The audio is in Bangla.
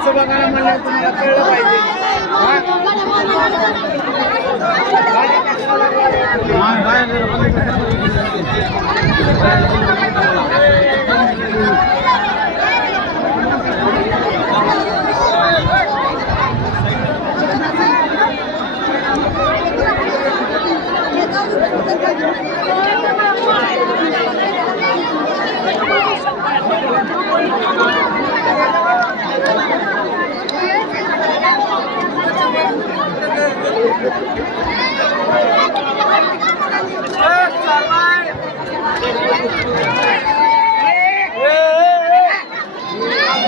माणसं बघायला म्हणलं तुम्हाला कळलं पाहिजे